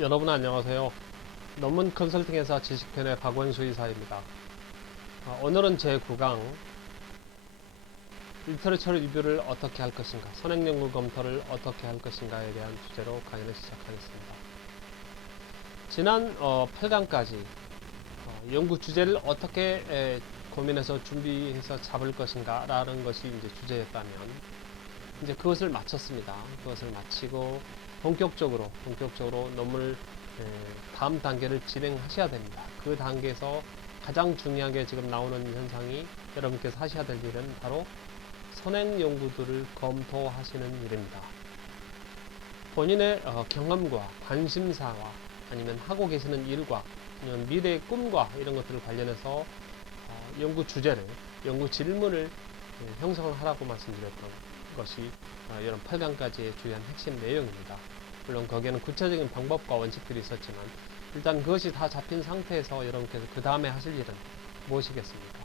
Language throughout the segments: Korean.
여러분 안녕하세요. 논문 컨설팅회사 지식편의 박원수 이사입니다. 오늘은 제 9강 리터러처 리뷰를 어떻게 할 것인가, 선행연구 검토를 어떻게 할 것인가에 대한 주제로 강의를 시작하겠습니다. 지난 8강까지 연구 주제를 어떻게 고민해서 준비해서 잡을 것인가 라는 것이 이제 주제였다면, 이제 그것을 마쳤습니다. 그것을 마치고 본격적으로 논문을 다음 단계를 진행하셔야 됩니다. 그 단계에서 가장 중요하게 지금 나오는 현상이, 여러분께서 하셔야 될 일은 바로 선행 연구들을 검토하시는 일입니다. 본인의 경험과 관심사와 아니면 하고 계시는 일과 아니면 미래의 꿈과 이런 것들을 관련해서 연구 주제를, 연구 질문을 형성을 하라고 말씀드렸던 것이 이런 8강까지의 주요한 핵심 내용입니다. 물론 거기에는 구체적인 방법과 원칙들이 있었지만, 일단 그것이 다 잡힌 상태에서 여러분께서 그 다음에 하실 일은 무엇이겠습니까?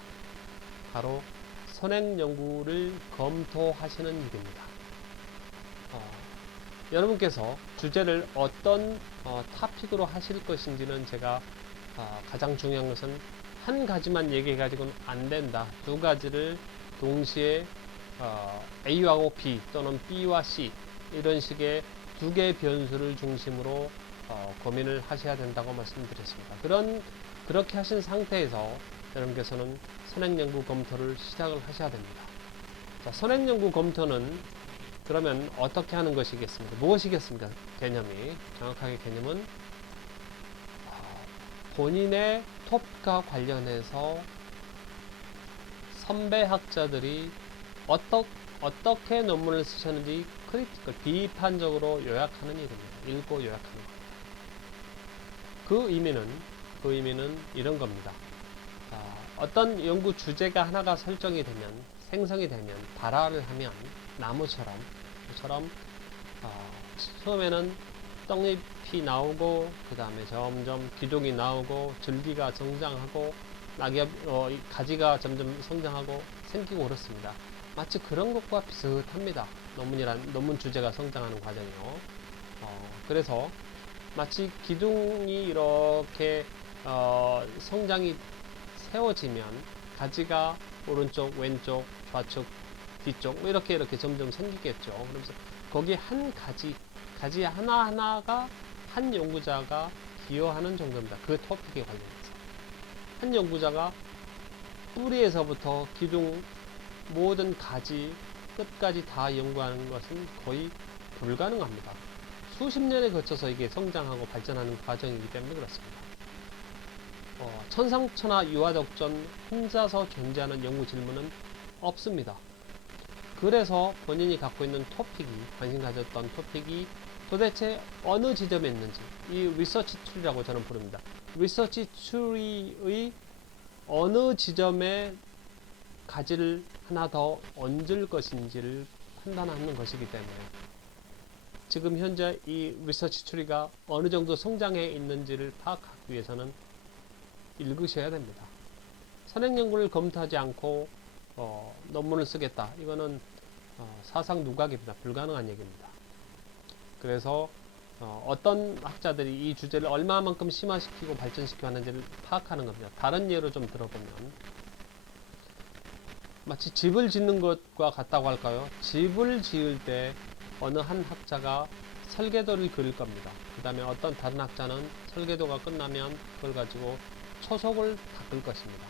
바로 선행 연구를 검토하시는 일입니다. 여러분께서 주제를 어떤 토픽으로 하실 것인지는 제가 가장 중요한 것은 한 가지만 얘기해 가지고는 안 된다. 두 가지를 동시에 A하고 B 또는 B와 C 이런 식의 두 개의 변수를 중심으로 고민을 하셔야 된다고 말씀드렸습니다. 그렇게 하신 상태에서 여러분께서는 선행연구 검토를 시작을 하셔야 됩니다. 자, 선행연구 검토는 그러면 어떻게 하는 것이겠습니까? 무엇이겠습니까? 개념이, 정확하게 개념은 본인의 톱과 관련해서 선배 학자들이 어떻게 논문을 쓰셨는지 크리티컬, 비판적으로 요약하는 일입니다. 읽고 요약하는 것. 그 의미는 이런 겁니다. 어떤 연구 주제가 하나가 설정이 되면, 생성이 되면, 발화를 하면 나무처럼 처음에는 떡잎이 나오고, 그 다음에 점점 기둥이 나오고, 줄기가 성장하고, 가지가 점점 성장하고 생기고 그렇습니다. 마치 그런 것과 비슷합니다. 논문 주제가 성장하는 과정이요. 그래서 마치 기둥이 이렇게 성장이 세워지면 가지가 오른쪽, 왼쪽, 좌측, 뒤쪽 이렇게 점점 생기겠죠. 그러면서 거기에 한 가지 하나하나가 한 연구자가 기여하는 정도입니다. 그 토픽에 관련해서 한 연구자가 뿌리에서부터 기둥 모든 가지 끝까지 다 연구하는 것은 거의 불가능합니다. 수십 년에 거쳐서 이게 성장하고 발전하는 과정이기 때문에 그렇습니다. 천상천하 유아독전 혼자서 존재하는 연구 질문은 없습니다. 그래서 본인이 갖고 있는 토픽이, 관심 가졌던 토픽이 도대체 어느 지점에 있는지, 이 리서치 트리라고 저는 부릅니다. 리서치 트리의 어느 지점에 가지를 하나 더 얹을 것인지를 판단하는 것이기 때문에, 지금 현재 이 리서치 트리가 어느 정도 성장해 있는지를 파악하기 위해서는 읽으셔야 됩니다. 선행연구를 검토하지 않고 논문을 쓰겠다, 이거는 사상 누각입니다. 불가능한 얘기입니다. 그래서 어떤 학자들이 이 주제를 얼마만큼 심화시키고 발전시켜 왔는지를 파악하는 겁니다. 다른 예로 좀 들어보면, 마치 집을 짓는 것과 같다고 할까요? 집을 지을 때 어느 한 학자가 설계도를 그릴 겁니다. 그 다음에 어떤 다른 학자는 설계도가 끝나면 그걸 가지고 초석을 닦을 것입니다.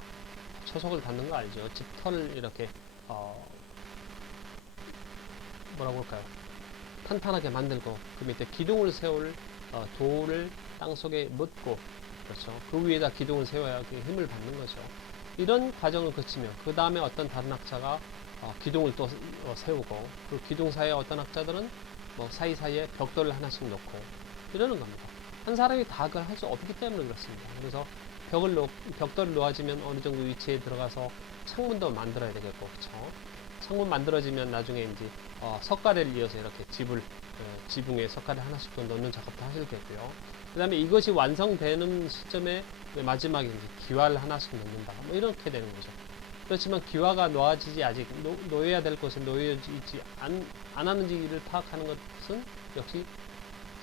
초석을 닦는 거 알죠? 집터를 이렇게 뭐라고 할까요? 탄탄하게 만들고, 그 밑에 기둥을 세울 돌을 땅속에 묻고, 그렇죠? 그 위에다 기둥을 세워야 힘을 받는 거죠. 이런 과정을 거치며 그 다음에 어떤 다른 학자가 기둥을 또 세우고, 그 기둥 사이에 어떤 학자들은 뭐 사이사이에 벽돌을 하나씩 놓고 이러는 겁니다. 한 사람이 다 그걸 할 수 없기 때문에 그렇습니다. 그래서 벽돌을 놓아지면 어느 정도 위치에 들어가서 창문도 만들어야 되겠고, 그렇죠? 창문 만들어지면 나중에 이제 석가래를 이어서 이렇게 지붕에 석가래 하나씩 더 넣는 작업도 하시겠고요. 그 다음에 이것이 완성되는 시점에 마지막에 이제 기와를 하나씩 넣는다, 뭐 이렇게 되는 거죠. 그렇지만 기와가 놓아지지, 아직 놓여야 될 것을 놓여지지 않았는지를 파악하는 것은 역시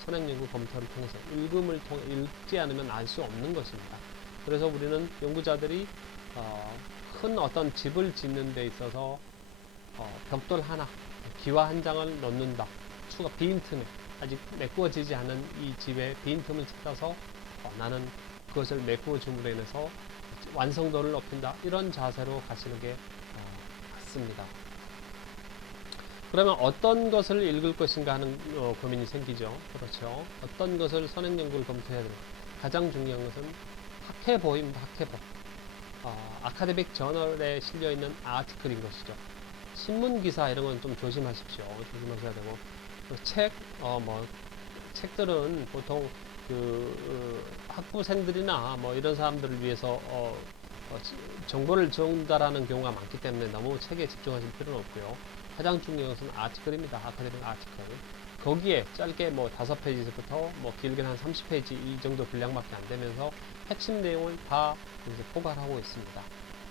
선행연구 검토를 통해서 읽음을 통해 읽지 않으면 알 수 없는 것입니다. 그래서 우리는 연구자들이 큰 어떤 집을 짓는 데 있어서 벽돌 하나, 기와 한 장을 넣는다. 추가 빈틈에 아직 메꾸어지지 않은 이 집의 빈틈을 찾아서 나는 그것을 메꾸어 줌으로 인해서 완성도를 높인다. 이런 자세로 가시는 게 맞습니다. 그러면 어떤 것을 읽을 것인가 하는 고민이 생기죠. 그렇죠. 어떤 것을 선행연구를 검토해야 되는가. 가장 중요한 것은 학회보입니다. 학회보. 아카데믹 저널에 실려있는 아티클인 것이죠. 신문기사 이런 건 좀 조심하십시오. 조심하셔야 되고, 책들은 보통 학부생들이나 이런 사람들을 위해서 정보를 전달하는 경우가 많기 때문에 너무 책에 집중하실 필요는 없고요. 가장 중요한 것은 아티클입니다. 아카데믹 아티클. 거기에 짧게 5페이지부터 길게는 한 30페이지 이 정도 분량밖에 안 되면서 핵심 내용을 다 이제 포괄하고 있습니다.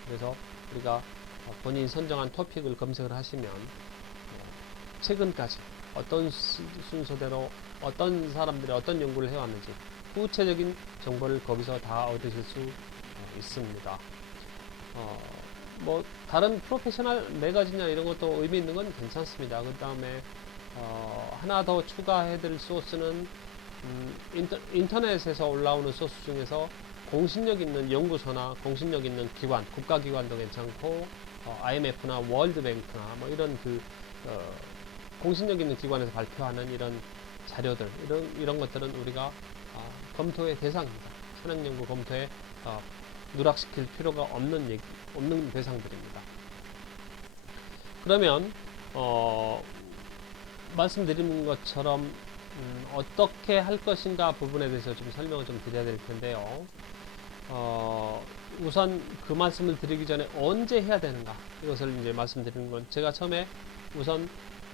그래서 우리가 본인이 선정한 토픽을 검색을 하시면 최근까지 어떤 순서대로 어떤 사람들이 어떤 연구를 해왔는지 구체적인 정보를 거기서 다 얻으실 수 있습니다. 다른 프로페셔널 매거진이나 이런 것도 의미 있는 건 괜찮습니다. 그 다음에 하나 더 추가해드릴 소스는 인터넷에서 올라오는 소스 중에서 공신력 있는 연구소나 공신력 있는 기관, 국가기관도 괜찮고 IMF나 월드뱅크나 이런 공신력 있는 기관에서 발표하는 이런 자료들, 이런 것들은 우리가 검토의 대상입니다. 선행연구 검토에 누락시킬 필요가 없는 대상들입니다. 그러면 말씀드린 것처럼 어떻게 할 것인가 부분에 대해서 좀 설명을 좀 드려야 될 텐데요. 우선 그 말씀을 드리기 전에 언제 해야 되는가, 이것을 이제 말씀드리는 건, 제가 처음에 우선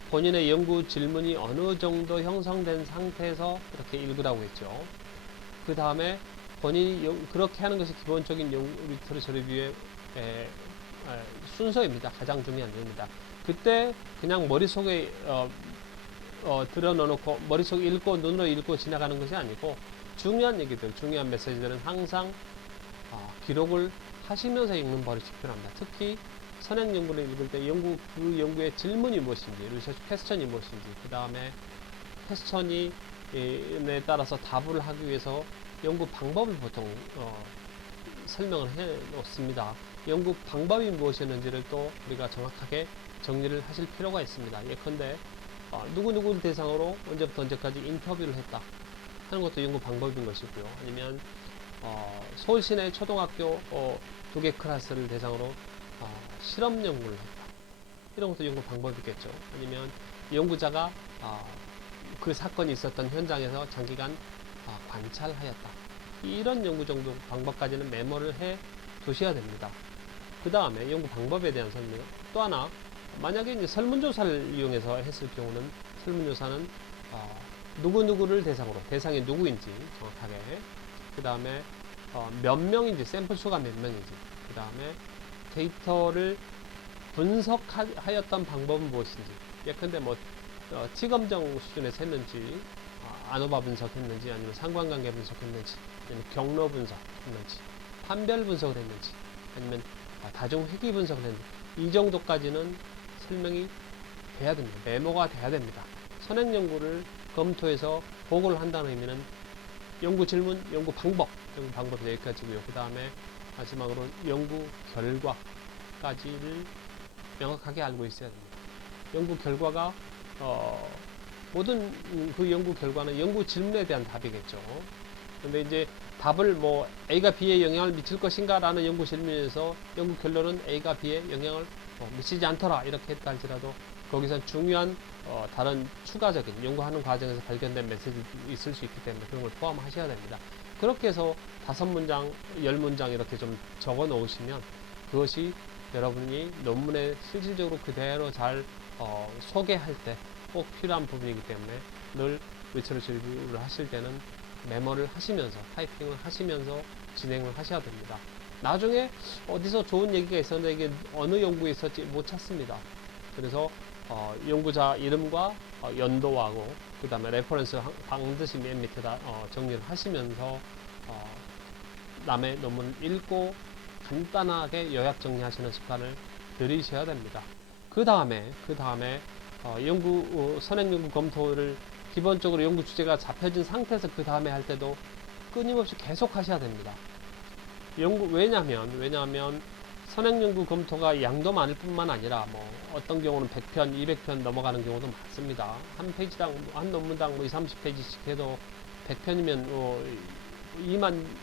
본인의 연구 질문이 어느 정도 형성된 상태에서 이렇게 읽으라고 했죠. 그 다음에 본인이 그렇게 하는 것이 기본적인 리터처리 리뷰의 순서입니다. 가장 중요한 일입니다. 그때 그냥 머릿속에 들어 넣어놓고 머릿속에 읽고 눈으로 읽고 지나가는 것이 아니고, 중요한 얘기들, 중요한 메시지들은 항상 기록을 하시면서 읽는 버릇이 필요합니다. 특히 선행 연구를 읽을 때 그 연구의 질문이 무엇인지, 리서치 퀘스천이 무엇인지, 그 다음에 퀘스천에 따라서 답을 하기 위해서 연구 방법을 보통 설명을 해 놓습니다. 연구 방법이 무엇이었는지를 또 우리가 정확하게 정리를 하실 필요가 있습니다. 예컨대 누구누구를 대상으로 언제부터 언제까지 인터뷰를 했다 하는 것도 연구 방법인 것이고요. 아니면 서울시내 초등학교 2개 클래스를 대상으로 실험 연구를 했다, 이런 것도 연구 방법이겠죠. 아니면 연구자가 그 사건이 있었던 현장에서 장기간 관찰하였다, 이런 연구 정도 방법까지는 메모를 해 두셔야 됩니다. 그 다음에 연구 방법에 대한 설명. 또 하나, 만약에 이제 설문조사를 이용해서 했을 경우는 설문조사는 누구누구를 대상으로, 대상이 누구인지 정확하게, 그 다음에 몇 명인지, 샘플 수가 몇 명인지, 그 다음에 데이터를 분석하였던 방법은 무엇인지, 예컨대 T검정 수준에서 했는지, 아노바 분석했는지, 아니면 상관관계 분석했는지, 아니면 경로 분석했는지, 판별 분석을 했는지, 아니면 다중회귀 분석을 했는지, 이 정도까지는 설명이 돼야 됩니다. 메모가 돼야 됩니다. 선행 연구를 검토해서 보고를 한다는 의미는 연구 질문, 연구 방법 여기까지고요. 그 다음에 마지막으로 연구 결과까지를 명확하게 알고 있어야 됩니다. 연구 결과가 모든 그 연구 결과는 연구 질문에 대한 답이겠죠. 근데 이제 답을 A가 B에 영향을 미칠 것인가 라는 연구 질문에서 연구 결론은 A가 B에 영향을 미치지 않더라, 이렇게 했다 할지라도 거기서 중요한 다른 추가적인 연구하는 과정에서 발견된 메시지가 있을 수 있기 때문에 그런 걸 포함하셔야 됩니다. 그렇게 해서 5문장, 10문장 이렇게 좀 적어 놓으시면 그것이 여러분이 논문에 실질적으로 그대로 잘 소개할 때 꼭 필요한 부분이기 때문에 늘 리서치 리뷰를 하실 때는 메모를 하시면서, 타이핑을 하시면서 진행을 하셔야 됩니다. 나중에 어디서 좋은 얘기가 있었는데 이게 어느 연구에 있었지 못 찾습니다. 그래서 연구자 이름과 연도하고 그 다음에 레퍼런스 반드시 맨 밑에다 정리를 하시면서 남의 논문을 읽고 간단하게 요약 정리하시는 습관을 들이셔야 됩니다. 그 다음에 선행 연구 검토를 기본적으로 연구 주제가 잡혀진 상태에서 그 다음에 할 때도 끊임없이 계속 하셔야 됩니다. 왜냐하면 선행 연구 검토가 양도 많을 뿐만 아니라 어떤 경우는 100편, 200편 넘어가는 경우도 많습니다. 한 페이지당, 한 논문당 20, 30페이지씩 해도 100편이면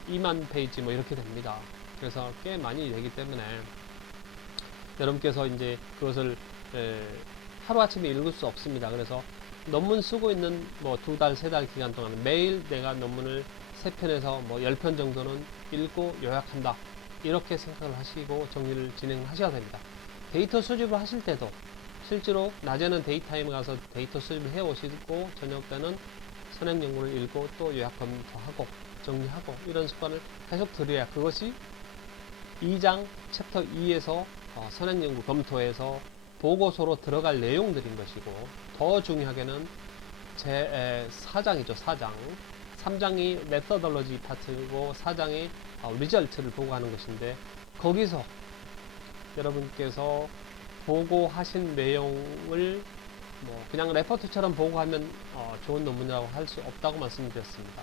2만 페이지 이렇게 됩니다. 그래서 꽤 많이 되기 때문에 여러분께서 이제 그것을 하루아침에 읽을 수 없습니다. 그래서 논문 쓰고 있는 2달, 3달 기간 동안 매일 내가 논문을 3편에서 10편 정도는 읽고 요약한다. 이렇게 생각을 하시고 정리를 진행하셔야 됩니다. 데이터 수집을 하실 때도 실제로 낮에는 데이타임에 가서 데이터 수집을 해 오시고 저녁 때는 선행 연구를 읽고 또 요약 검토하고 정리하고 이런 습관을 계속 들여야 그것이 2장 챕터 2에서 선행 연구 검토에서 보고서로 들어갈 내용들인 것이고 더 중요하게는 제 4장이죠. 4장. 3장이 메서덜러지 파트이고 4장이 리절트를 보고하는 것인데 거기서 여러분께서 보고하신 내용을 그냥 레포트처럼 보고하면 좋은 논문이라고 할 수 없다고 말씀드렸습니다.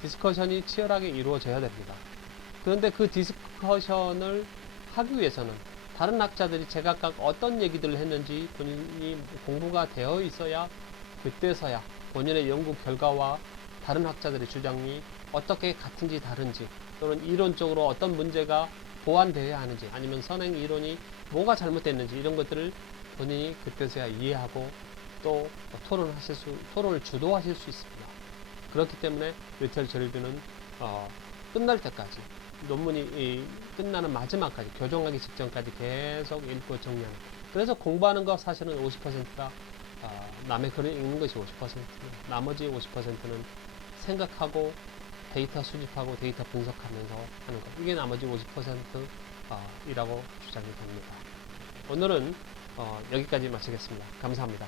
디스커션이 치열하게 이루어져야 됩니다. 그런데 그 디스커션을 하기 위해서는 다른 학자들이 제각각 어떤 얘기들을 했는지 본인이 공부가 되어 있어야 그때서야 본인의 연구 결과와 다른 학자들의 주장이 어떻게 같은지 다른지 또는 이론적으로 어떤 문제가 보완되어야 하는지 아니면 선행 이론이 뭐가 잘못됐는지 이런 것들을 본인이 그때서야 이해하고 또 토론을 주도하실 수 있습니다. 그렇기 때문에 리터처 리뷰는 끝날 때까지 논문이 끝나는 마지막까지 교정하기 직전까지 계속 읽고 정리하는 그래서 공부하는 거 사실은 50%가 남의 글을 읽는 것이 50%, 나머지 50%는 생각하고 데이터 수집하고 데이터 분석하면서 하는 것. 이게 나머지 50%이라고 주장이 됩니다. 오늘은 여기까지 마치겠습니다. 감사합니다.